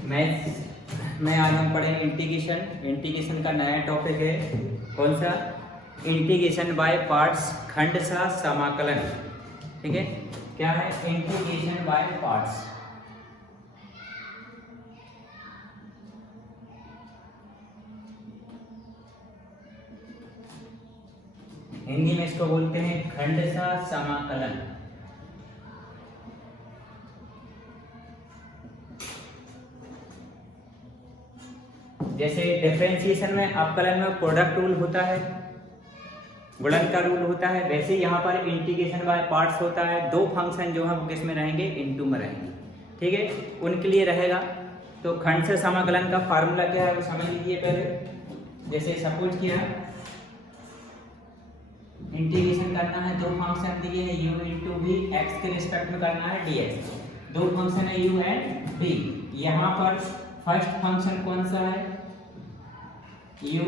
Maths में आज हम पढ़ेंगे इंटीग्रेशन। इंटीग्रेशन का नया टॉपिक है, कौन सा? इंटीग्रेशन बाय पार्ट्स, खंडशः समाकलन। ठीक है, क्या है इंटीग्रेशन बाय पार्ट्स? हिंदी में इसको बोलते हैं खंडशः समाकलन। जैसे डिफरेंशिएशन में अवकलन में प्रोडक्ट रूल होता है, गुणन का रूल होता है, वैसे यहाँ पर इंटीग्रेशन बाय पार्ट्स होता है। दो फंक्शन जो है वो किस में रहेंगे? इनटू में रहेंगे। ठीक है, उनके लिए रहेगा। तो खंडशः समाकलन का फार्मूला क्या है वो समझ लीजिए पहले। जैसे सपोज किया इंटीग्रेशन करना है, दो फंक्शन दिए हैं u इंटू वी, एक्स के रिस्पेक्ट में करना है dx। दो फंक्शन है u एंड v। यहाँ पर फर्स्ट फंक्शन कौन सा है? u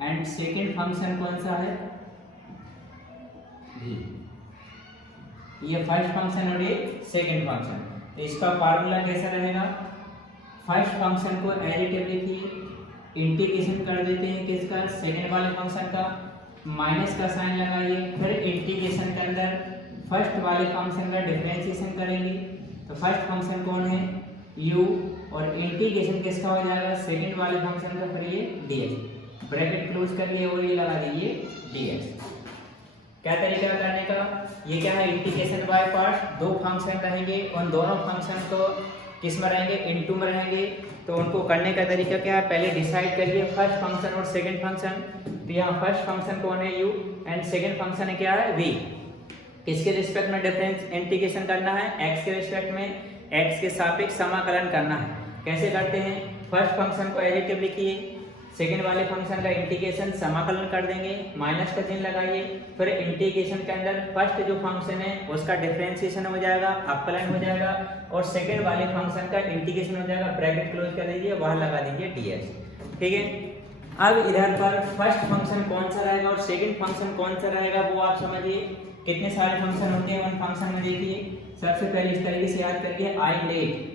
एंड सेकंड फंक्शन कौन सा है? v। ये फर्स्ट फंक्शन और ये सेकंड फंक्शन। तो इसका फार्मूला कैसा रहेगा? फर्स्ट फंक्शन को एज इट इज लिखिए, इंटीग्रेशन कर देते हैं किसका? सेकंड वाले फंक्शन का, माइनस का साइन लगाइए, फिर इंटीग्रेशन के अंदर फर्स्ट वाले फंक्शन का डिफरेंशिएशन करेंगे। तो फर्स्ट फंक्शन कौन है? u, और इंटीग्रेशन किसका हो जाएगा? सेकंड वाले फंक्शन का, फिर ये dx। ब्रैकेट क्लोज करिए और ये लगा दीजिए dx। क्या तरीका करने का? ये क्या है इंटीग्रेशन बाय पार्ट्स। दो फंक्शन रहेंगे, उन दोनों फंक्शन को किस में रहेंगे? इनटू में रहेंगे। तो उनको करने का तरीका क्या है? पहले डिसाइड करिए फर्स्ट फंक्शन और सेकंड फंक्शन। तो यहाँ फर्स्ट फंक्शन कौन है? u, एंड सेकंड फंक्शन है क्या है? v। किसके रिस्पेक्ट में डिफरेंस इंटीग्रेशन करना है? x के रिस्पेक्ट में, x के सापेक्ष समाकलन करना है। कैसे करते हैं? फर्स्ट फंक्शन को एज इट इज लिखिए, सेकेंड वाले फंक्शन का इंटीग्रेशन समाकलन कर देंगे, माइनस का चिन्ह लगाइए, फिर इंटीग्रेशन के अंदर फर्स्ट जो फंक्शन है उसका डिफरेंशिएशन हो जाएगा, अवकलन हो जाएगा, और सेकेंड वाले फंक्शन का इंटीग्रेशन हो जाएगा। ब्रैकेट क्लोज कर दीजिए, वहां लगा दीजिए dx। ठीक है, अब इधर पर फर्स्ट फंक्शन कौन सा रहेगा और सेकंड फंक्शन कौन सा रहेगा वो आप समझिए। कितने सारे फंक्शन होते हैं वन फंक्शन में? देखिए सबसे पहले इस तरीके से याद करिए, आई लेट।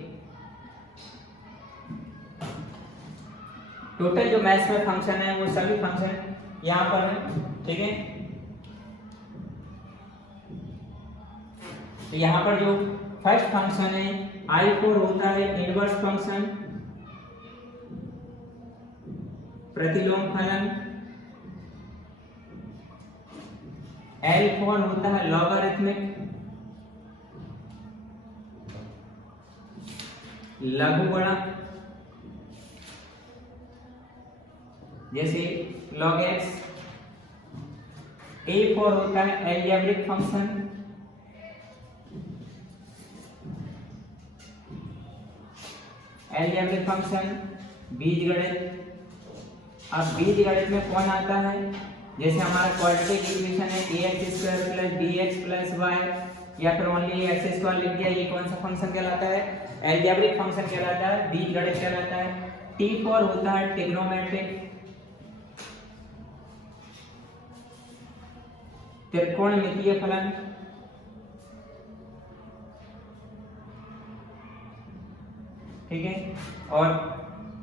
टोटल जो मैथ्स में फंक्शन है वो सभी फंक्शन यहाँ पर है। ठीक है, तो यहाँ पर जो फर्स्ट फंक्शन है I4 होता है इनवर्स फंक्शन, प्रतिलोम फलन। L4 होता है लॉगरिथमिक, लघुगणक, जैसे log x। A4 होता है एल्जेब्रिक फंक्शन, एल्जेब्रिक फंक्शन, बीजगणित। अब बीजगणित में कौन आता है? जैसे हमारा क्वाड्रेटिक इक्वेशन है ax² + bx + y, या फिर ओनली x² लिख दिया, ये कौन सा फंक्शन कहलाता है? एल्जेब्रिक फंक्शन कहलाता है, बीजगणित कहलाता है। T4 होता है ट्रिग्नोमेट्रिक, त्रिकोणमितीय फलन। ठीक है, और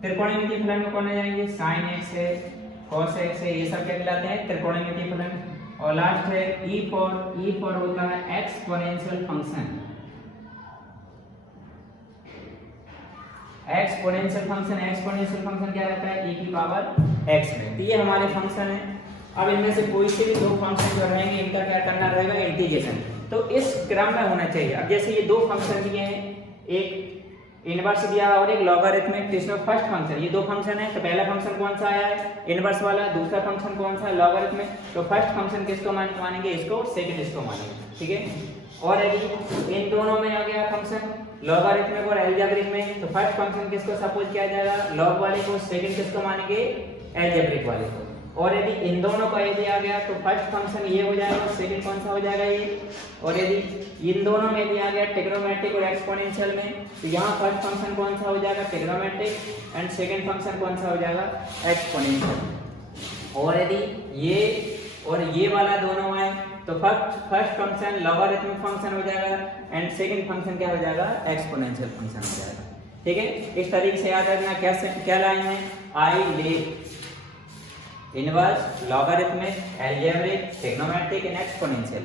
त्रिकोणमितीय फलन में कौन आ जाएंगे? sin x है, cos x है, ये सब क्या कहलाते हैं? त्रिकोणमितीय फलन। और लास्ट है E4। E4 होता है एक्सपोनेंशियल फंक्शन। एक्सपोनेंशियल फंक्शन क्या रहता है? e की पावर x में। तो ये हमारे फंक्शन है। अब इनमें से कोई से भी दो फंक्शन जो रहेंगे इनका क्या करना रहेगा? इंटीग्रेशन। तो इस क्रम में होना चाहिए। अब जैसे ये दो फंक्शन दिए हैं, एक इनवर्स दिया और एक लॉगरिथमिक, जिसमें फर्स्ट फंक्शन, ये दो फंक्शन है, तो पहला फंक्शन कौन सा आया है? इनवर्स वाला। दूसरा फंक्शन कौन सा है? लॉगरिथमिक। तो फर्स्ट फंक्शन किसको मानेंगे? इसको, सेकंड इसको मानेंगे। ठीक है, और यदि इन दोनों में आ गया फंक्शन लॉगरिथमिक और एल्जेब्रिक में, तो फर्स्ट फंक्शन किसको सपोज किया जाएगा? लॉग वाले को, सेकंड किसको मानेंगे? एल्जेब्रिक वाले को। और यदि इन दोनों का यदि आ गया तो फर्स्ट फंक्शन ये हो जाएगा, सेकंड कौन सा हो जाएगा? ये। और यदि इन दोनों में भी आ गया ट्रिग्नोमेट्रिक और एक्सपोनेंशियल में, तो यहाँ फर्स्ट फंक्शन कौन सा हो जाएगा? ट्रिग्नोमेट्रिक, एंड सेकंड फंक्शन कौन सा हो जाएगा? एक्सपोनेंशियल। और यदि ये और ये वाला दोनों आए तो फर्स्ट फंक्शन लॉगरिथमिक फंक्शन हो जाएगा एंड सेकंड फंक्शन क्या हो जाएगा, एक्सपोनेंशियल फंक्शन हो जाएगा। ठीक है, इस तरीके से याद रखना। क्या लाइन है, I live inverse logarithmic algebraic trigonometric and exponential,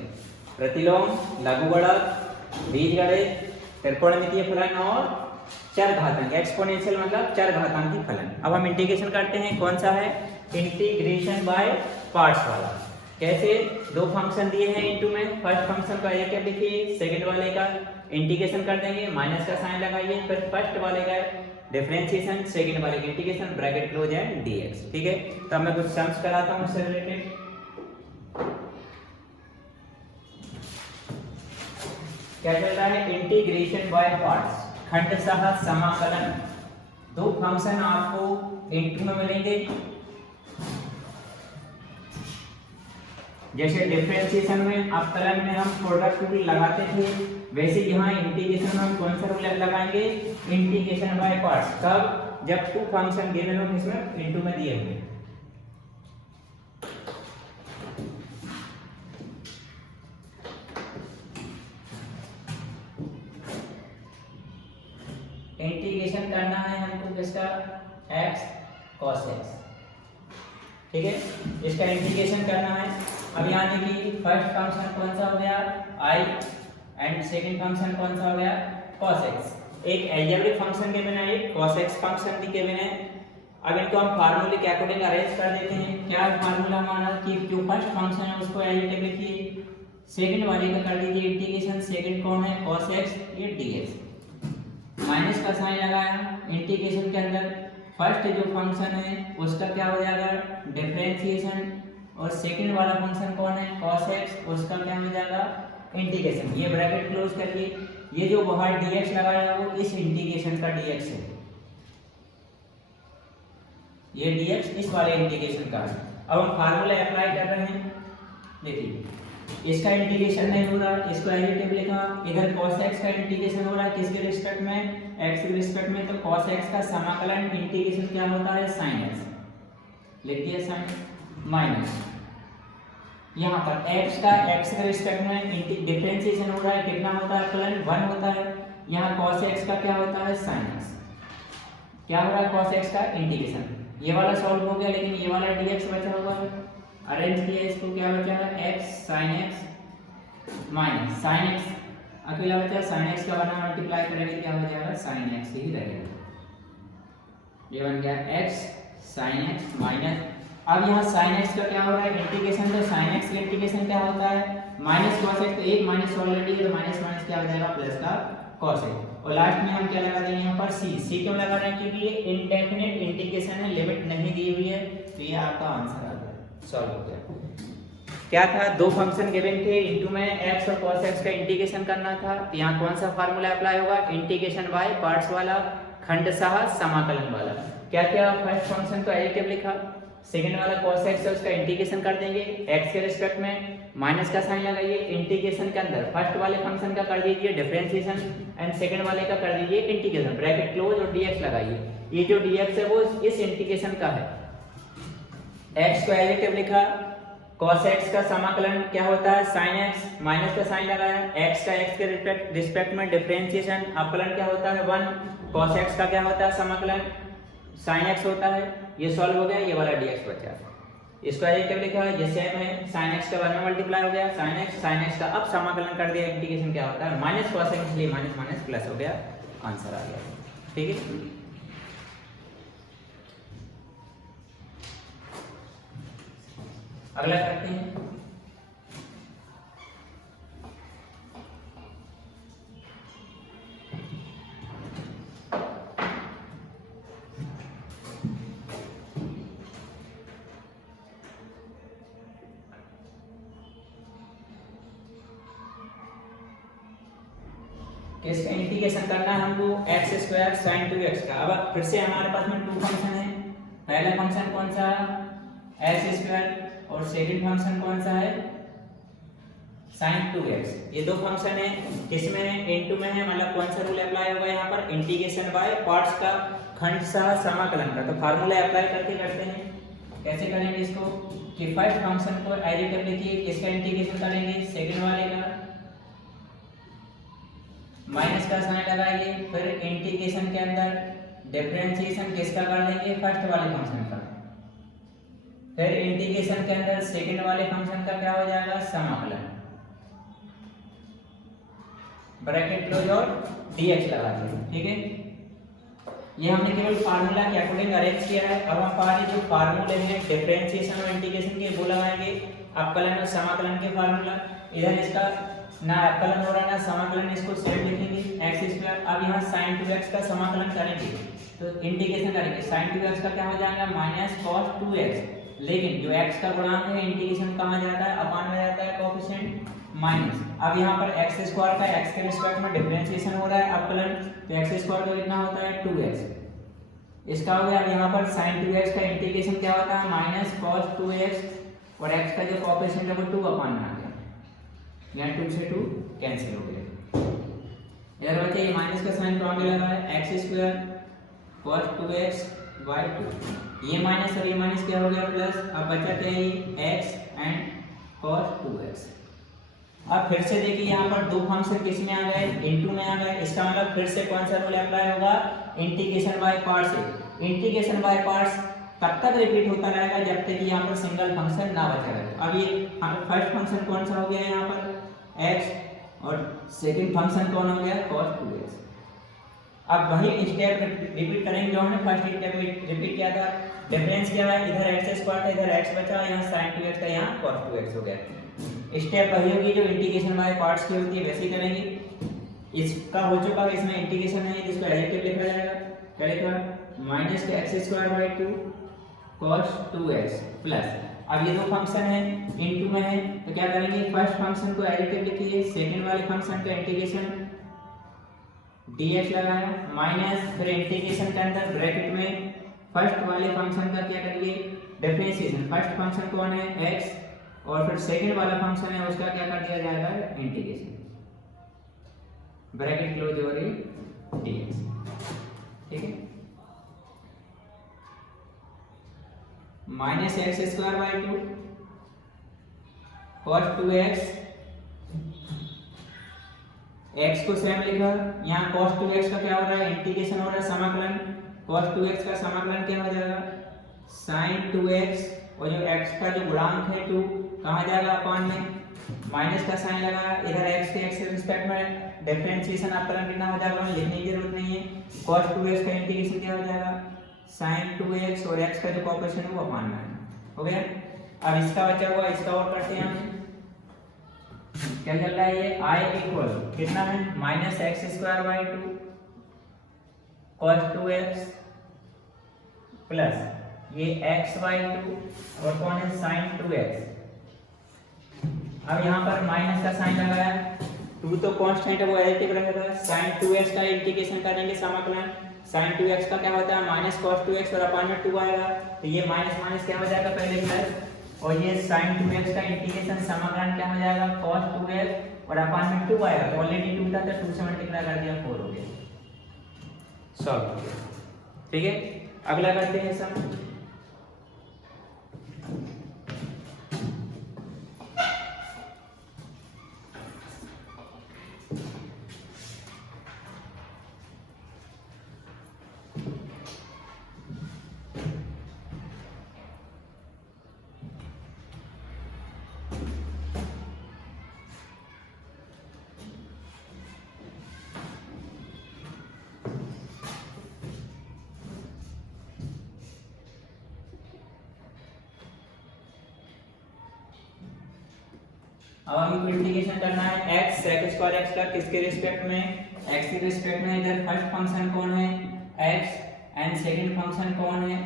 प्रतिलोम, लघुगणक, बीजगणित, त्रिकोणमितीय फलन और चरघातांक। एक्सपोनेंशियल मतलब चरघातांकी फलन। अब हम इंटीग्रेशन करते हैं, कौन सा है, इंटीग्रेशन बाय पार्ट्स वाला। कैसे, दो फंक्शन दिए हैं इनटू में, फर्स्ट फंक्शन का एक क्या लिखिए, सेकंड वाले का इंटीग्रेशन कर देंगे, माइनस का साइन लगाइए, फिर फर्स्ट वाले का डिफरेंशिएशन, सेकंड वाले का integration, bracket close and DX. ठीक है, तो मैं कुछ सम्स कराता हूं इससे रिलेटेड। क्या चल रहा है, इंटीग्रेशन बाय पार्ट्स, खंडशः समाकलन। दो फंक्शन आपको इनटू में मिलेंगे, जैसे डिफरेंशिएशन में अवकलन में हम प्रोडक्ट रूल लगाते थे, वैसे यहाँ इंटीग्रेशन में हम कौन सा रूल लगाएंगे, इंटीग्रेशन बाय पार्ट्स। कब, जब टू फंक्शन गिवन हो जिसमें इनटू में दिए हुए। इंटीग्रेशन करना है हमको किसका, x cos x। ठीक है, इसका इंटीग्रेशन करना है। अब यहाँ देखिए फर्स्ट फंक्शन कौन सा हो गया, i एंड सेकंड फंक्शन कौन सा हो गया, cos x। एक अलजेब्रिक फंक्शन के बिना एक cos x फंक्शन भी के बिना। अब इनको हम फार्मूले के अकॉर्डिंग अरेंज कर देते हैं। क्या फार्मूला हमारा, कि जो फर्स्ट फंक्शन है उसको एडिटिव लिखिए, सेकंड वाले का कर दीजिए इंटीग्रेशन, सेकंड कौन है, cos x, ये dx। माइनस का साइन लगाया इंटीग्रेशन के अंदर, फर्स्ट जो फंक्शन है उसका क्या हो जाएगा, डिफरेंशिएशन, और सेकंड वाला फंक्शन कौन है, cos x, उसका क्या हो जाएगा, इंटीग्रेशन। ये ब्रैकेट क्लोज करिए, ये जो बाहर dx लगाया वो इस इंटीग्रेशन का dx है, ये dx इस वाले इंटीग्रेशन का है। अब हम फार्मूला अप्लाई कर रहे हैं, देखिए इसका इंटीग्रेशन नहीं हो रहा, इसको एडिटिव लिखा, इधर cos x का इंटीग्रेशन हो रहा है किसके रिस्पेक्ट में, x के रिस्पेक्ट में, तो cos x का समाकलन इंटीग्रेशन क्या होता है, sin x। लिख दिया sin माइनस, यहाँ पर x का x के रिस्पेक्ट में डिफरेंशिएशन हो रहा है, कितना होता है, फलन 1 होता है। यहाँ cos x का क्या होता है, sin x। क्या हो रहा है, cos x का इंटीग्रेशन, ये वाला सॉल्व हो गया, लेकिन ये वाला dx बचा हुआ है, अरेंज किया इसको, क्या बचा है, x sin x minus sin x अकेला बचा, sin x का बना मल्टीप्लाई करेंगे क्या हो जाएगा, sin x ही रहेगा, ये बन गया x sin x माइनस। अब यहाँ sin x का क्या हो रहा है, इंटीग्रेशन, तो sin x का इंटीग्रेशन क्या होता है, माइनस cos x, तो एक माइनस ऑलरेडी है, तो माइनस माइनस क्या हो जाएगा, प्लस का cos x। और लास्ट में हम क्या लगा देंगे यहाँ पर c क्यों लगा रहे हैं, क्योंकि ये इनडेफिनिट इंटीग्रेशन है, लिमिट नहीं दी हुई है, तो ये आपका आंसर आ गया, सॉल्व हो गया। क्या था, दो फंक्शन गिवन थे, इनटू में x और cos x का इंटीग्रेशन करना था, तो यहाँ कौन सा फार्मूला अप्लाई होगा, इंटीग्रेशन बाय पार्ट्स वाला, खंडशः समाकलन वाला। क्या क्या, फर्स्ट फंक्शन को एडिटिव लिखा, सेकंड वाला cos x है उसका इंटीग्रेशन कर देंगे, x के रिस्पेक्ट में, माइनस का साइन लगाइए, इंटीग्रेशन के अंदर फर्स्ट वाले फंक्शन का कर दीजिए डिफरेंशिएशन एंड सेकंड वाले का कर दीजिए इंटीग्रेशन, ब्रैकेट क्लोज और dx लगाइए। ये जो dx है वो इस इंटीग्रेशन का है, x को एडिटिव लिखा, cos x का समाकलन क्या होता है, sin x, माइनस का साइन लगाया, x का x के रिस्पेक्ट में डिफरेंशिएशन, अपलन क्या होता है 1, cos x का क्या होता है समाकलन sin x होता है, ये सॉल्व हो गया, ये वाला dx बचा। इसको एडिटिव लिखा, ये सेम है, sin x का 1 में मल्टीप्लाई हो गया, sin x का अब समाकलन कर दिया, इंटीग्रेशन क्या होता है माइनस cos x, इसलिए माइनस माइनस प्लस हो गया, आंसर आ गया। ठीक है, अगला करते हैं, इसका इंटीग्रेशन करना है हमको x स्क्वायर sin 2x का। अब फिर से हमारे पास में टू फंक्शन है, पहला फंक्शन कौन सा है x स्क्वायर और सेकंड फंक्शन कौन सा है sin 2x। ये दो फंक्शन है, किसमें है, इनटू में है, मतलब कौन सा रूल अप्लाई होगा यहाँ पर, इंटीग्रेशन बाय पार्ट्स का, खंडशः समाकलन का। तो फार्मूला अप्लाई करके करते हैं, कैसे करेंगे इसको, कि फर्स्ट फंक्शन को एडिटिव लिखिए, किसका इंटीग्रेशन करेंगे, सेकंड वाले का, माइनस का साइन लगाइए, फिर इंटीग्रेशन के अंदर डिफरेंशिएशन किसका कर देंगे, फर्स्ट वाले फंक्शन का, फिर इंटीग्रेशन के अंदर सेकंड वाले फंक्शन का क्या हो जाएगा, समाकलन, ब्रैकेट क्लोज और dx लगा दिया। ठीक है, ये हमने केवल फार्मूला के अकॉर्डिंग अरेंज किया है। अब हम पानी जो फार्मूले हैं डिफरेंशिएशन और इंटीग्रेशन के वो लगाएंगे, अवकलन और समाकलन के फार्मूला। इधर इसका ना अवकलन हो रहा है ना समाकलन, इसको सेम लिखेंगे x²। अब यहाँ sin 2x का समाकलन करेंगे तो इंटीग्रेशन करेंगे, sin 2x का क्या हो जाएगा, माइनस cos 2x। लेकिन जो x का गुणांक है इंटीग्रेशन कहाँ जाता है, अपान में जाता है, कोएफिशिएंट माइनस। अब यहाँ पर x² का x के रिस्पेक्ट में डिफरेंशिएशन हो रहा है अवकलन, तो x² का कितना होता है 2x, इसका हो गया। अब यहाँ पर sin 2x का इंटीग्रेशन क्या होता है, माइनस cos 2x, और x का जो कोएफिशिएंट है वो 2 अपान में आ गया, यहाँ 2 से 2 कैंसिल हो गया। इधर बचा ये माइनस का साइन कहाँ पे लगा है, x² cos 2x by 2, ये माइनस और ये माइनस क्या हो गया प्लस। अब बचा क्या है, x एंड cos 2x। अब फिर से देखिए यहाँ पर दो फंक्शन किस में आ गए, इनटू में आ गए। इसका मतलब फिर से कौन सा रूल अप्लाई होगा, इंटीग्रेशन बाय पार्ट्स से। इंटीग्रेशन बाय पार्ट्स तब तक रिपीट होता रहेगा जब तक कि यहाँ पर सिंगल फंक्शन ना बचा रहे। अब ये फर्स्ट फंक्शन कौन सा हो गया यहाँ पर x, और सेकंड फंक्शन कौन हो गया cos 2x। अब वही स्टेप रिपीट करेंगे जो हमने फर्स्ट स्टेप रिपीट किया था। डिफरेंस क्या है, इधर x² था, इधर x बचा, यहाँ sin 2x था, यहाँ cos 2x हो गया। स्टेप वही होगी जो इंटीग्रेशन बाय पार्ट्स की होती है, वैसे ही करेंगे। इसका हो चुका है, इसमें इंटीग्रेशन है जिसको एडिटिव लिखा जाएगा, क्या लिखा, माइनस के x² 2 cos 2x प्लस। अब ये दो फंक्शन है इनटू में है, तो क्या करेंगे, फर्स्ट फंक्शन को एडिटिव लिखिए, सेकंड वाले फंक्शन का इंटीग्रेशन dx लगाया, माइनस, फिर इंटीग्रेशन के अंदर ब्रैकेट में फर्स्ट वाले फंक्शन का क्या करेंगे, डिफरेंशिएशन। फर्स्ट फंक्शन कौन है, x, और फिर सेकंड वाला फंक्शन है उसका क्या कर दिया जाएगा, इंटीग्रेशन, ब्रैकेट क्लोज हो रही dx। ठीक है, minus x² 2 cos 2x, x को सेम लिखा, यहाँ cos 2x का क्या हो रहा है, इंटीग्रेशन हो रहा है, समाकलन, cos 2x का समाकलन क्या हो जाएगा, sin 2x, और जो x का जो गुणांक है 2 कहाँ जाएगा, अपान में, माइनस का साइन लगा, इधर x के रिस्पेक्ट में डिफरेंशिएशन अवकलन कितना हो जाएगा, लिखने की जरूरत नहीं है। cos 2x का इंटीग्रेशन क्या हो जाएगा, sin 2x, और x का जो कोएफिशिएंट है वो अपान में हो गया। अब इसका बचा हुआ इसका और करते हैं हम, क्या चल रहा है ये i इक्वल कितना है, minus x² 2 cos 2x plus ये x/2 और कौन है sin 2x। अब यहाँ पर माइनस का साइन लगाया, 2 तो कांस्टेंट है वो एडिटिव रहेगा, sin 2x का इंटीग्रेशन करेंगे समाकलन, sin 2x का क्या होता है, माइनस cos 2x, और अपान में 2 आएगा, तो ये माइनस माइनस क्या हो जाएगा पहले प्लस, और ये sin 2x का इंटीग्रेशन समाकलन क्या हो जाएगा, cos 2x, और अपान में 2 आएगा, तो ऑलरेडी 2 था तो 2 से मल्टीप्लाई कर दिया 4 हो गया, सॉल्व हो गया। ठीक है, अगला करते हैं सम। अब हमें इंटीग्रेशन करना है x sec² x का किसके रिस्पेक्ट में, x के रिस्पेक्ट में। इधर फर्स्ट फंक्शन कौन है, x, एंड सेकंड फंक्शन कौन है,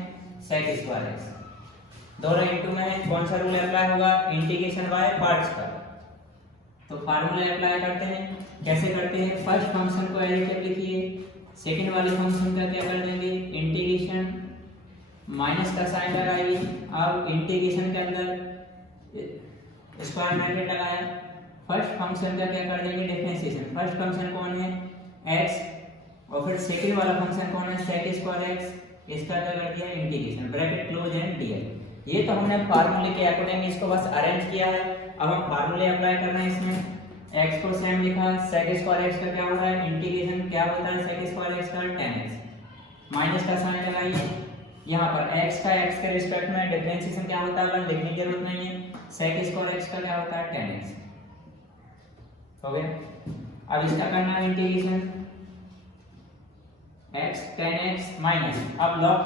sec² x। दोनों इनटू में है, कौन सा रूल अप्लाई होगा, इंटीग्रेशन बाय पार्ट्स का। तो फार्मूला अप्लाई करते हैं, कैसे करते हैं, फर्स्ट फंक्शन को एडिटिव लिखिए, सेकंड वाले फंक्शन का क्या कर देंगे, इंटीग्रेशन, माइनस का साइन लगाइए। अब इंटीग्रेशन के अंदर स्क्वायर ब्रैकेट लगाया, फर्स्ट फंक्शन का क्या कर देंगे, डिफरेंशिएशन। फर्स्ट फंक्शन कौन है, x, और फिर सेकंड वाला फंक्शन कौन है, sec² x, इसका क्या कर दिया, integration, bracket close and dx। ये तो हमने फार्मूले के अकॉर्डिंग इसको बस अरेंज किया है। अब हम फार्मूले अप्लाई कर रहे हैं इसमें। x को सेम लिखा, sec स्क्वायर x का क्या हो रहा है, इंटीग्रेशन क्या होता है sec स्क्वायर x का, tan x। माइनस का साइन लगाइए, यहाँ पर x का x के रिस्पेक्ट में डिफरेंशिएशन क्या होता है अपन लिखने की जरूरत नहीं है। sec स्क्वायर x का क्या होता है, tan x। हो गया। अब इसका करना है integration x tan x minus, अब log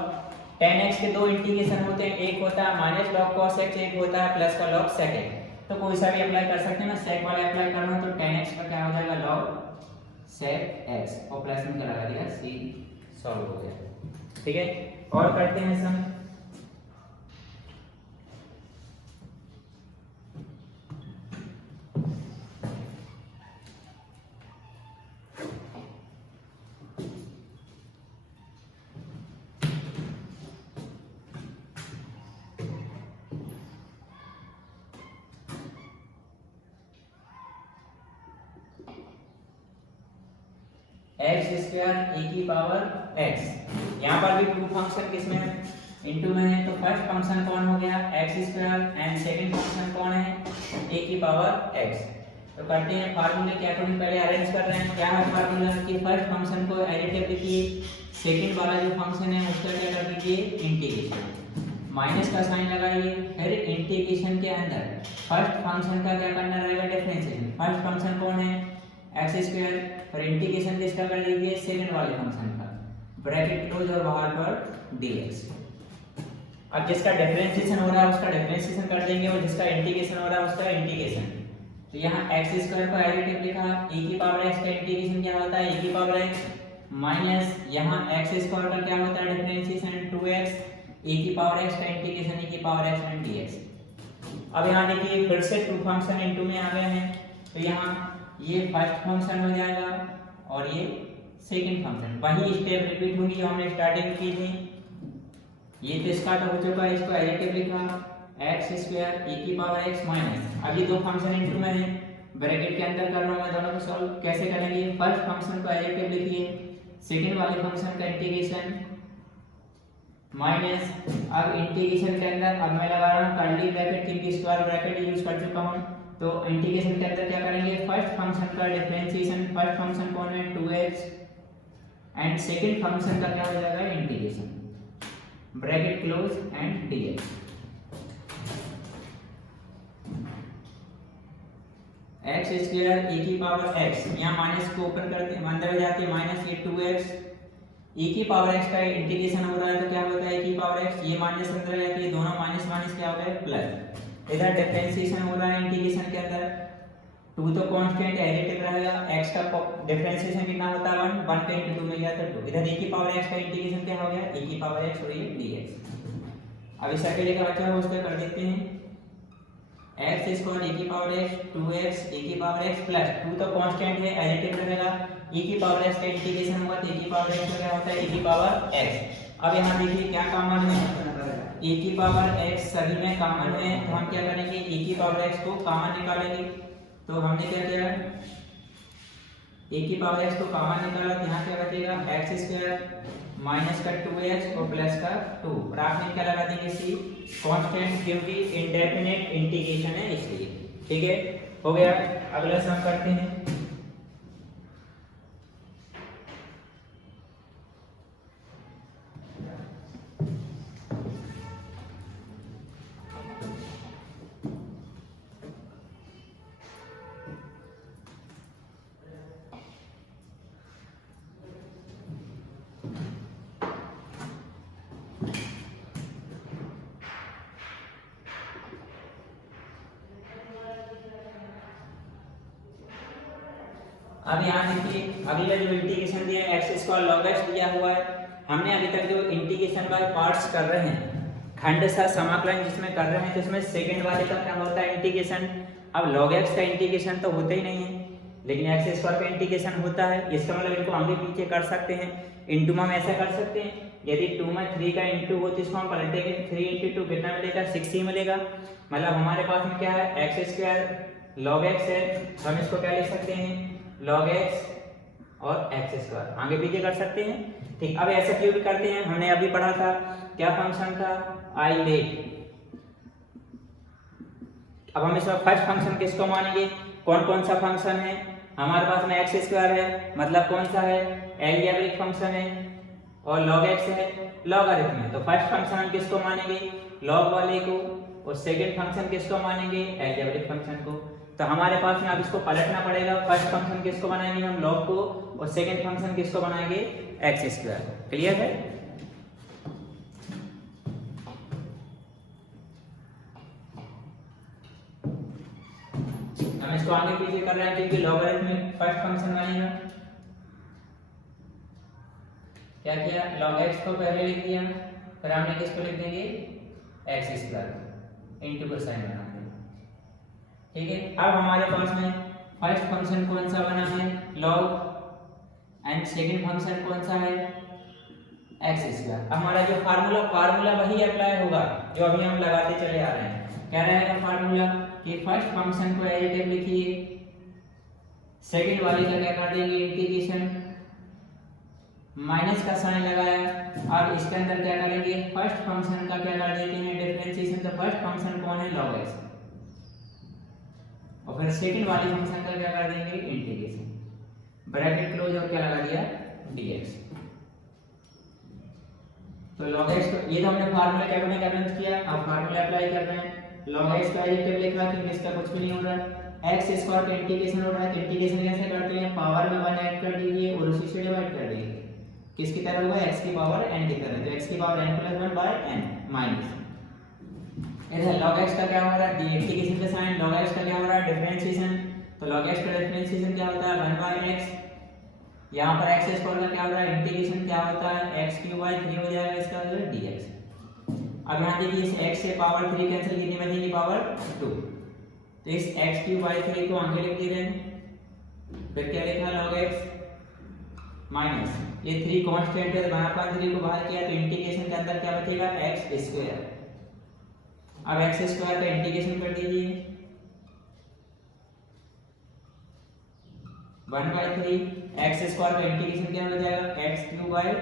tan x के दो इंटीग्रेशन होते हैं, एक होता है माइनस log cos x, एक होता है प्लस का log sec x। तो कोई सा भी अप्लाई कर सकते हैं ना, sec वाला अप्लाई करना है तो tan x का क्या हो जाएगा log sec x और प्लस में लगा दिया c, सॉल्व हो गया। ठीक है, और करते हैं सम। एक्स स्क्वायर e की पावर x, यहाँ पर भी टू फंक्शन किसमें है, इनटू में है। तो फर्स्ट फंक्शन कौन हो गया x square and second function कौन है a की पावर x। तो करते हैं फार्मूले के अकॉर्डिंग, पहले अरेंज कर रहे हैं। क्या है फार्मूला कि फर्स्ट फंक्शन को एडिटिव लिखिए, सेकंड वाला जो फंक्शन है उसका क्या कर दीजिए इंटीग्रेशन, माइनस का साइन लगाइए, फिर इंटीग्रेशन के अंदर फर्स्ट फंक्शन का क्या करना रहेगा डिफरेंशिएशन। फर्स्ट फंक्शन कौन है एक्स स्क्वायर, और इंटीग्रेशन किसका कर दीजिए सेकंड वाले फंक्शन का, ब्रैकेट क्लोज और बाहर पर dx। अब जिसका डिफरेंशिएशन हो रहा है उसका डिफरेंशिएशन कर देंगे और जिसका इंटीग्रेशन हो रहा है उसका इंटीग्रेशन। तो यहाँ x स्क्वायर को एडिटिव लिखा, e की पावर x का इंटीग्रेशन क्या होता है e की पावर x माइनस यहाँ x स्क्वायर का क्या होता है डिफरेंशिएशन 2x, e की पावर x का इंटीग्रेशन e की पावर x एंड dx। अब यहाँ देखिए फिर से टू फंक्शन इनटू में आ गए हैं, तो यहाँ ये फर्स्ट फंक्शन हो जाएगा और ये सेकंड फंक्शन, वही स्टेप रिपीट होगी जो हमने स्टार्टिंग की थी। ये तो इसका तो हो चुका है, इसको एडिटिव लिखा एक्स स्क्वायर e की पावर x माइनस, अब ये दो फंक्शन इनटू में है, ब्रैकेट के अंदर कर रहा हूं मैं दोनों को सॉल्व। कैसे करेंगे, फर्स्ट फंक्शन को एडिटिव लिखिए, सेकंड वाले फंक्शन का इंटीग्रेशन माइनस, अब इंटीग्रेशन के अंदर अब मैं लगा रहा हूं कर्ली ब्रैकेट क्योंकि स्क्वायर ब्रैकेट यूज कर चुका हूं। तो इंटीग्रेशन के अंदर क्या करेंगे फर्स्ट फंक्शन का डिफरेंशिएशन, फर्स्ट फंक्शन कौन है 2x एंड सेकंड फंक्शन का क्या हो जाएगा integration, bracket close and dx। x square e की पावर x, यहाँ माइनस को ओपन करते हैं अंदर हो जाती है माइनस, ये 2x e की पावर x का इंटीग्रेशन हो रहा है तो क्या होता है e की पावर x, ये माइनस अंदर आ जाती है, दोनों माइनस माइनस क्या हो गए प्लस। इधर डिफरेंशिएशन हो रहा है इंटीग्रेशन के अंदर, 2 तो कांस्टेंट एडिटिव रहेगा, x का डिफरेंशिएशन कितना होता है 1, 1 का इंटू 2 में गया तो 2, इधर e की पावर x का इंटीग्रेशन क्या हो गया e की पावर x और ये dx। अब इस अकेले का बचा हुआ उसका कर देते हैं x स्क्वायर e की पावर x 2x e की पावर x प्लस 2 तो कांस्टेंट है एडिटिव रहेगा, e की पावर x का इंटीग्रेशन होगा तो e की पावर x का क्या होता है e की पावर x। अब यहाँ देखिए क्या कॉमन है e की पावर x सभी में कॉमन है, तो हम क्या करेंगे e की पावर x को कॉमन निकालेंगे। तो हमने क्या किया e की पावर x को कॉमन निकाला तो यहाँ क्या बचेगा x स्क्वायर माइनस का 2x और प्लस का 2, और आपने क्या लगा देंगे c कांस्टेंट क्योंकि इंडेफिनिट इंटीग्रेशन है इसलिए। ठीक है, हो गया। अगला सम करते हैं। अब यहाँ देखिए अगला जो इंटीग्रेशन दिया है एक्स स्क्वायर लॉग एक्स दिया हुआ है, हमने अभी तक जो इंटीग्रेशन बाय पार्ट्स कर रहे हैं खंडशः समाकलन जिसमें कर रहे हैं तो इसमें सेकंड वाले का क्या होता है इंटीग्रेशन। अब log x का इंटीग्रेशन तो होता ही नहीं है, लेकिन एक्स स्क्वायर का इंटीग्रेशन होता है, इसका मतलब इनको आगे पीछे कर सकते हैं। इनटू में हम ऐसा कर सकते हैं, यदि 2 में 3 का इंटू हो तो इसको हम पलटेंगे, 3 × 2 कितना मिलेगा 6 ही मिलेगा। मतलब हमारे पास में क्या है एक्स स्क्वायर log x है, हम इसको क्या लिख सकते हैं log x और एक्स स्क्वायर आगे पीछे कर सकते हैं। ठीक, अब ऐसा क्यों करते हैं, हमने अभी पढ़ा था क्या फंक्शन था आई लेट, अब हम इसमें फर्स्ट फंक्शन किसको मानेंगे, कौन कौन सा फंक्शन है हमारे पास में, एक्स स्क्वायर है, मतलब कौन सा है, एलजेब्रिक फंक्शन है, और log x है, लॉगरिथम है। तो फर्स्ट फंक्शन हम किसको मानेंगे, log वाले को, और सेकंड फंक्शन किसको मानेंगे, एलजेब्रिक फंक्शन को। तो हमारे पास में अब इसको पलटना पड़ेगा, फर्स्ट फंक्शन किसको बनाएंगे हम, log को, और सेकंड फंक्शन किसको बनाएंगे, एक्स स्क्वायर। क्लियर है। हम इसको आगे पीछे कर रहे हैं क्योंकि लॉगरिथम में फर्स्ट फंक्शन बनेगा। क्या किया, log x को पहले लिख दिया, फिर हमने किसको लिख देंगे, एक्स स्क्वायर इनटू को साइन बना देंगे। ठीक है। अब हमारे पास में फर्स्ट फंक्शन कौन सा बना है, log, एंड सेकंड फंक्शन कौन सा है, एक्स स्क्वायर। हमारा जो फार्मूला वही अप्लाई होगा जो अभी हम लगाते चले आ रहे हैं। क्या रहेगा फार्मूला कि फर्स्ट फंक्शन को एज इट इज लिखिए, सेकंड वाले का क्या कर देंगे, इंटीग्रेशन, माइनस का साइन लगाया, और इसके अंदर क्या करेंगे, फर्स्ट फंक्शन का क्या कर देते हैं, डिफरेंशिएशन। तो फर्स्ट फंक्शन कौन है, log x, और फिर सेकंड वाले फंक्शन का क्या कर देंगे, इंटीग्रेशन, ब्रैकेट क्लोज, और क्या लगा दिया, dx। तो log x को, ये तो हमने फार्मूला कैपिटल किया, अब फार्मूला अप्लाई कर रहे हैं। log x का एडिटिव लिखा क्योंकि इसका कुछ भी नहीं हो रहा है, x स्क्वायर का इंटीग्रेशन हो रहा है। इंटीग्रेशन कैसे करते हैं, पावर में 1 ऐड कर दीजिए और उसी से डिवाइड कर दीजिए, किसकी तरह होगा, x की पावर n की तरह। तो x की पावर n + 1 / n माइनस, इधर log x का क्या हो रहा है, इंटीग्रेशन का साइन, log x का क्या हो रहा है, डिफरेंशिएशन। तो log x का डिफरेंशिएशन क्या होता है, 1/x, यहाँ पर x स्क्वायर का क्या हो रहा है, इंटीग्रेशन क्या होता है, x³ / 3 हो जाएगा, इसका जो है dx। अब यहाँ देखिए इस x से पावर 3 कैंसिल, कितनी बचेगी, पावर 2। तो इस x³ / 3 को आगे लिख दे रहे हैं, फिर क्या लिखा, log x माइनस, ये 3 कांस्टेंट है, 1/3 को बाहर किया तो इंटीग्रेशन के अंदर क्या बचेगा, x²। अब x² का इंटीग्रेशन कर दीजिए, 1/3, x² का इंटीग्रेशन क्या हो जाएगा, x³ /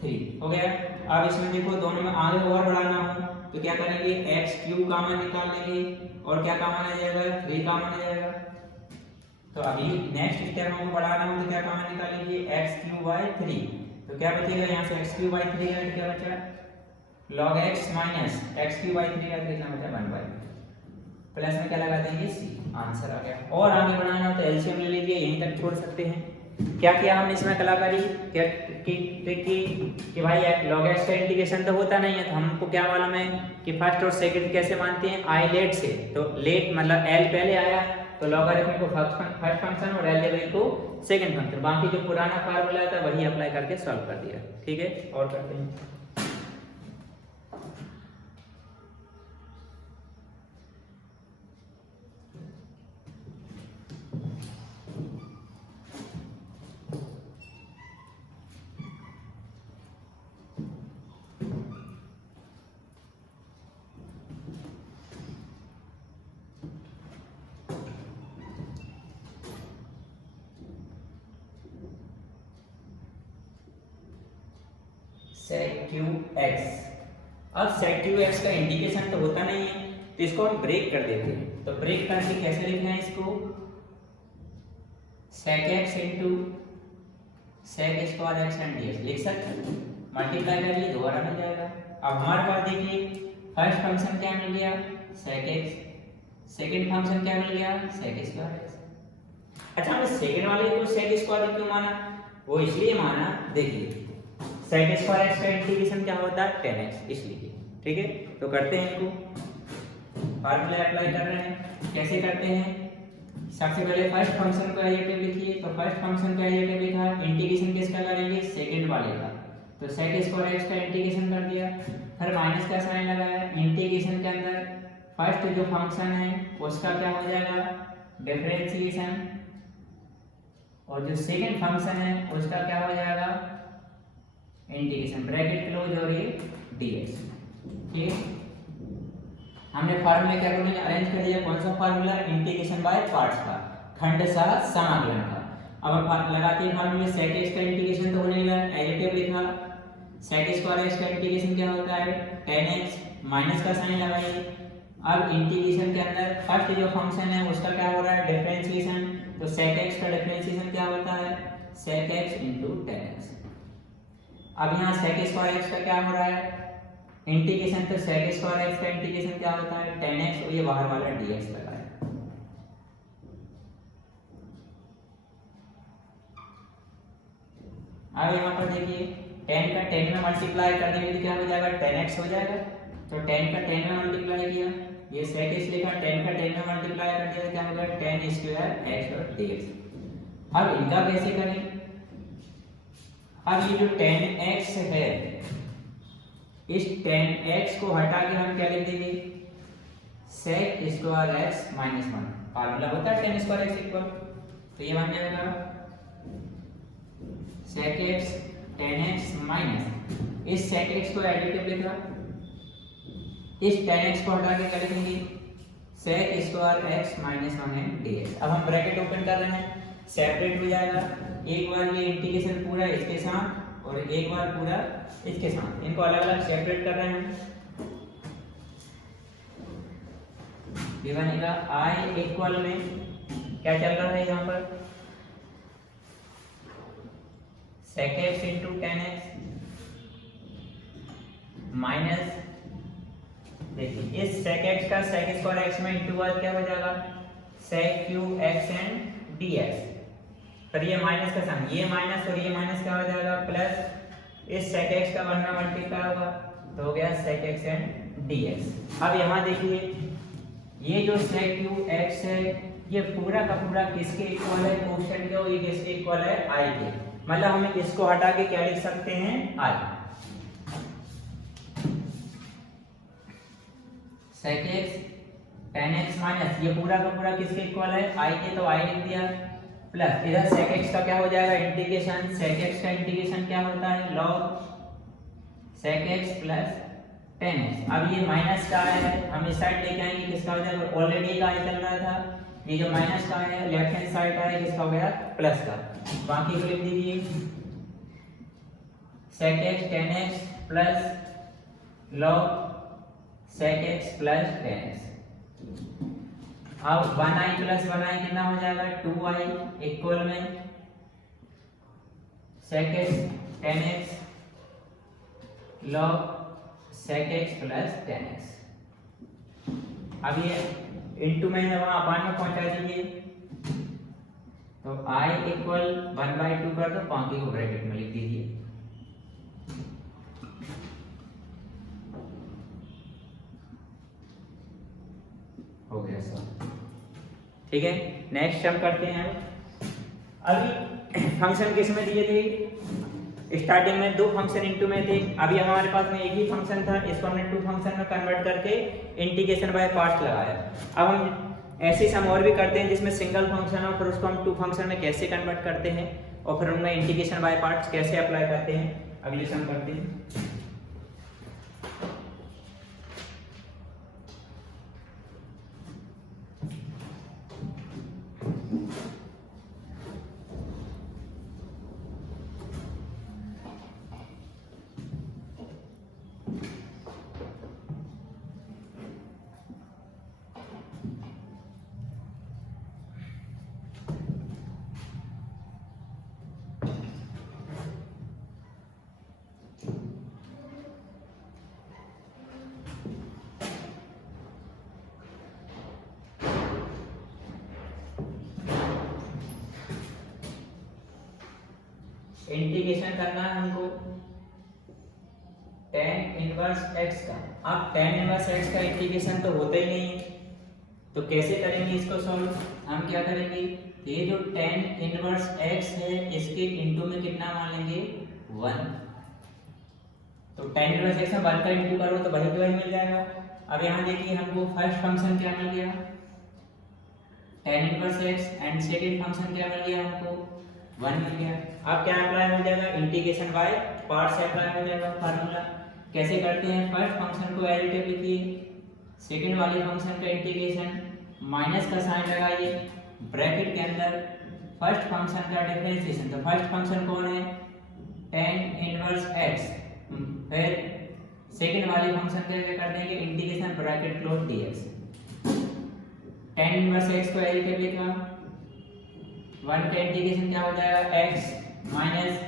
3 हो गया। अब इसमें देखो दोनों में आगे और बढ़ाना हो तो क्या करेंगे, x³ कॉमन निकाल लेंगे, और क्या कॉमन आ जाएगा, 3 कॉमन आ जाएगा। तो अभी नेक्स्ट स्टेप हमको बढ़ाना हो तो क्या कॉमन निकालेंगे, x³ / 3। तो क्या बचेगा, यहाँ से x³ / 3 है, क्या बचा, log x माइनस x³ / 3 का कितना बचा, 1/3, प्लस में क्या लगा देंगे, c। आंसर आ गया। और आगे बढ़ाना हो तो एलसीएम ले लीजिए, यहीं तक छोड़ सकते हैं। क्या किया हमने इसमें कलाकारी, क्या कि भाई log x का इंटीग्रेशन तो होता नहीं है, तो हमको क्या मालूम है कि फर्स्ट और सेकंड कैसे मानते हैं, आई लेट से। तो लेट मतलब l पहले आया तो लॉगरिथम को फर्स्ट फंक्शन और एलजेब्रिक को सेकंड फंक्शन, बाकी जो पुराना फार्मूला था वही अप्लाई करके सॉल्व कर दिया। ठीक है, और करते हैं। sec⁡ अब sec⁡ का इंटीग्रेशन तो होता नहीं है, तो इसको हम ब्रेक कर देते हैं। तो ब्रेक करके कैसे लिखना है इसको, sec⁡x * sec² x and dx लिख सकते हैं, मल्टीप्लाई कर लिए दोबारा मिल जाएगा। अब हमारे पास देखिए फर्स्ट फंक्शन क्या मिल गया, sec⁡x, सेकंड फंक्शन क्या मिल गया, sec²x। अच्छा, हमने सेकंड वाले को sec² क्यों माना, वो इसलिए माना, देखिए sec² का इंटीग्रेशन क्या होता है, 10x, इसलिए। ठीक है, तो करते हैं इनको, फार्मूला अप्लाई कर रहे हैं। कैसे करते हैं, सबसे पहले फर्स्ट फंक्शन को एडिटिव लिखिए। तो फर्स्ट फंक्शन का एडिटिव लिखा, इंटीग्रेशन किसका करेंगे, सेकंड वाले का। तो sec² का इंटीग्रेशन कर दिया, फिर माइनस का साइन लगाया। इंटीग्रेशन के अंदर फर्स्ट जो फंक्शन है उसका क्या हो जाएगा, डिफरेंशिएशन, और जो सेकंड फंक्शन है उसका क्या हो जाएगा, इंटीग्रेशन, ब्रैकेट क्लोज, और ये dx। ठीक है, हमने फार्मूला क्या अरेंज कर दिया, कौन सा फार्मूला, इंटीग्रेशन बाय पार्ट्स का, खंडशः समाकलन का। अब हम लगाते हैं फार्मूले, sec⁡x का इंटीग्रेशन तो होने लगा, एडिटिव लिखा, sec² का इंटीग्रेशन क्या होता है, 10x, माइनस का साइन लगाइए, अब इंटीग्रेशन के अंदर फर्स्ट जो फंक्शन है उसका क्या हो रहा है, डिफरेंशिएशन। तो sec x का डिफरेंशिएशन क्या होता है, sec x into tan x। अब यहाँ sec स्क्वायर x का क्या हो रहा है इंटीग्रेशन, तो sec स्क्वायर x का इंटीग्रेशन क्या होता है tan x, और ये बाहर वाला dx लगा है। अब यहाँ पर देखिए tan का tan में मल्टीप्लाई कर देंगे तो क्या हो जाएगा, tan x हो जाएगा। तो tan का tan में मल्टीप्लाई किया, ये sec x लिखा, tan का tan में मल्टीप्लाई कर दिया तो क्या होगा tan स्क्वायर x और dx। अब इनका कैसे करें, अब ये जो tan x है, इस tan x को हटा के हम क्या लिख देंगे, sec square x minus 1। Formula होता है tan स्क्वायर x इक्वल, तो ये बन जाएगा sec x tan x minus, इस sec x को एडिटिव लिखा, इस tan x को हटा के क्या लिखेंगे sec स्क्वायर x माइनस 1 है dx। अब हम ब्रैकेट ओपन कर रहे हैं, सेपरेट हो जाएगा, एक बार ये इंटीग्रेशन पूरा इसके साथ और एक बार पूरा इसके साथ, इनको अलग अलग सेपरेट कर रहे हैं। ये बनेगा i इक्वल में क्या चल रहा है यहाँ पर sec x into tan x minus, देखिए इस sec x का sec स्क्वायर x में इंटू बाद क्या हो जाएगा sec cube x and dx। फिर ये माइनस का साइन, ये माइनस और ये माइनस क्या हो जाएगा प्लस, इस sec x का 1 में मल्टीप्लाई होगा तो हो गया sec x एंड dx। अब यहाँ देखिए ये जो sec क्यूब x है ये पूरा का पूरा किसके इक्वल है, क्वेश्चन के, ये किसके इक्वल है i के, मतलब हम इसको हटा के क्या लिख सकते हैं i। sec x tan x minus, ये पूरा का पूरा किसके इक्वल है i के, तो i लिख दिया, प्लस इधर sec x का क्या हो जाएगा इंटीग्रेशन, sec x का इंटीग्रेशन क्या होता है log sec x plus tan x। अब ये माइनस का है, हम इस साइड लेके आएंगे, किसका हो जाएगा, ऑलरेडी का चल रहा था, ये जो माइनस का है लेफ्ट हैंड साइड का है, किसका हो गया प्लस का, बाकी को लिख दीजिए sec x tan x plus log sec x plus tan x। अब 1i प्लस 1i कितना हो जाएगा 2i इक्वल में sec x tan x log sec x plus tan x। अब ये इनटू में है वहां अपान में पहुंचा दीजिए, तो i इक्वल 1/2 कर दो, बाकी को ब्रैकेट में लिख दीजिए। हो गया सर, ठीक है। नेक्स्ट हम करते हैं, अभी फंक्शन किस में दिए थे, स्टार्टिंग में दो फंक्शन इनटू में थे, अभी हमारे पास में एक ही फंक्शन था, इसको हमने टू फंक्शन में कन्वर्ट करके इंटीग्रेशन बाय पार्ट्स लगाया। अब हम ऐसे सम और भी करते हैं जिसमें सिंगल फंक्शन हो, फिर उसको हम टू फंक्शन में कैसे कन्वर्ट करते हैं और फिर उनमें इंटीग्रेशन बाय पार्ट्स कैसे अप्लाई करते हैं, अगले सम करते हैं। इंटीग्रेशन करना है हमको tan इनवर्स x का। अब tan इनवर्स x का इंटीग्रेशन तो होता ही नहीं है, तो कैसे करेंगे इसको सॉल्व, हम क्या करेंगे, ये जो tan इनवर्स x है इसके इनटू में कितना मान लेंगे 1, तो tan इनवर्स x में 1 का इनटू करो तो वही मिल जाएगा। अब यहाँ देखिए हमको फर्स्ट फंक्शन क्या मिल गया tan inverse x and second function क्या मिल गया हमको 1 मिल गया। अब क्या अप्लाई हो जाएगा, इंटीग्रेशन बाय पार्ट्स अप्लाई हो जाएगा। फार्मूला कैसे करते हैं, फर्स्ट फंक्शन को एडिटिव लिखिए, सेकंड वाले फंक्शन का इंटीग्रेशन, माइनस का साइन लगाइए, ब्रैकेट के अंदर फर्स्ट फंक्शन का डिफरेंशिएशन, तो फर्स्ट फंक्शन कौन है tan इनवर्स x, फिर सेकंड वाले फंक्शन का क्या कर देंगे, integration bracket close dx, tan inverse x को एडिटिव लिखा, 1 का इंटीग्रेशन क्या हो जाएगा x minus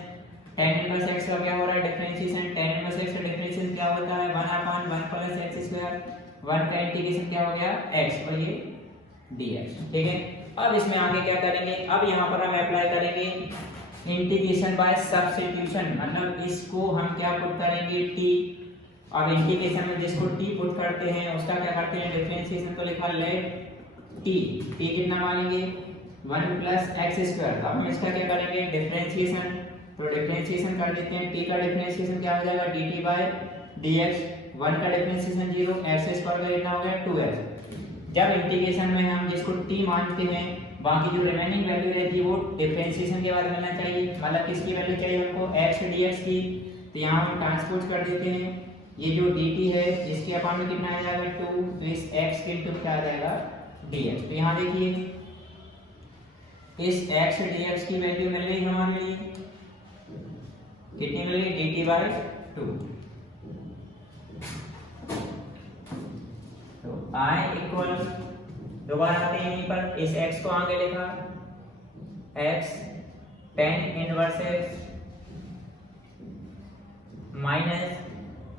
tan inverse x का क्या हो रहा है डिफरेंशिएशन, tan इनवर्स x का डिफरेंशिएशन क्या होता है 1/1 प्लस x स्क्वायर, 1 का इंटीग्रेशन क्या हो गया x और ये dx, ठीक है। अब इसमें आगे क्या करेंगे, अब यहाँ पर हम अप्लाई करेंगे इंटीग्रेशन बाय सब्स्टिट्यूशन, मतलब इसको हम क्या पुट करेंगे t, अब इंटीग्रेशन में जिसको t पुट करते हैं उसका क्या करते हैं डिफरेंशिएशन को लिखा लेट t कितना मानेंगे 1 प्लस एक्स स्क्वायर, अब हम इसका क्या करेंगे डिफरेंशिएशन, तो डिफरेंशिएशन कर देते हैं, t का डिफरेंशिएशन क्या हो जाएगा dt बाय dx, 1 का डिफरेंशिएशन 0, x स्क्वायर का कितना हो गया 2x। जब इंटीग्रेशन में हम जिसको t मानते हैं बाकी जो रिमेनिंग वैल्यू रहती है वो डिफरेंशिएशन के बाद मिलना चाहिए, मतलब किसकी वैल्यू चाहिए हमको x dx की, तो यहाँ हम ट्रांसपोज कर देते हैं, ये जो dt है इसके अपान में कितना आ जाएगा 2, तो इस x के इनटू क्या आ जाएगा dx, तो यहाँ देखिए इस x dx की वैल्यू मिल गई हमारे लिए, कितनी मिल गई dt बाय 2, तो i इक्वल दोबारा आते हैं यहीं पर, इस x को आगे लिखा x tan inverse x minus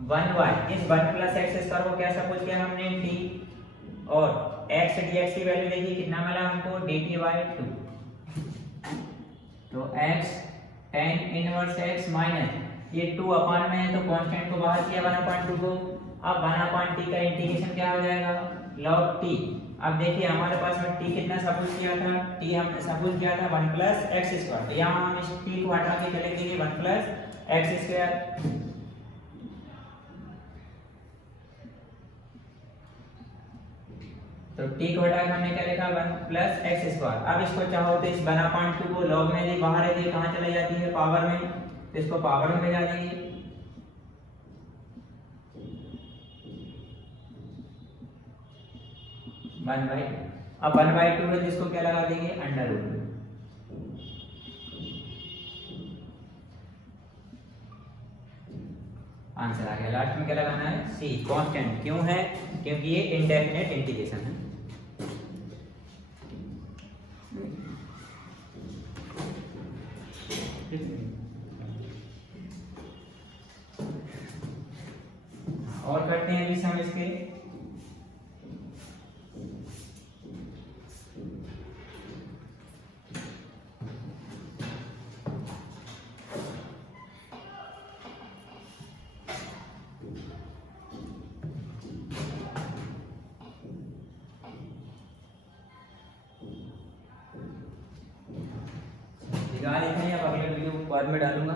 1y, इस 1 प्लस एक्स स्क्वायर को क्या सपोज किया हमने t, और x dx की वैल्यू देखिए कितना मिला हमको dt बाय 2, तो x tan inverse x minus ये 2 अपान में है तो कांस्टेंट को बाहर किया 1/2 को, अब 1/t का इंटीग्रेशन क्या हो जाएगा log t, अब देखिए हमारे पास में t कितना सपोज किया था, t हमने सपोज किया था 1 प्लस एक्स स्क्वायर, तो यहाँ हम इस t को हटा के चले देंगे 1 प्लस एक्स स्क्वायर, तो t को हटा के हमने क्या लिखा 1 प्लस एक्स स्क्वायर। अब इसको चाहो तो इस 1/2 को log में दी बाहर है, कहाँ चले जाती है पावर में, तो इसको पावर में ले जा देंगे, वन बाई, अब 1/2 है जिसको क्या लगा देंगे अंडर रूट, आंसर आ गया। लास्ट में क्या लगाना है सी कांस्टेंट, क्यों है क्योंकि ये इंडेफिनिट इंटीग्रेशन है। और करते हैं अभी हम इसके निकाल, इतने अब अगले वीडियो बाद में डालूंगा।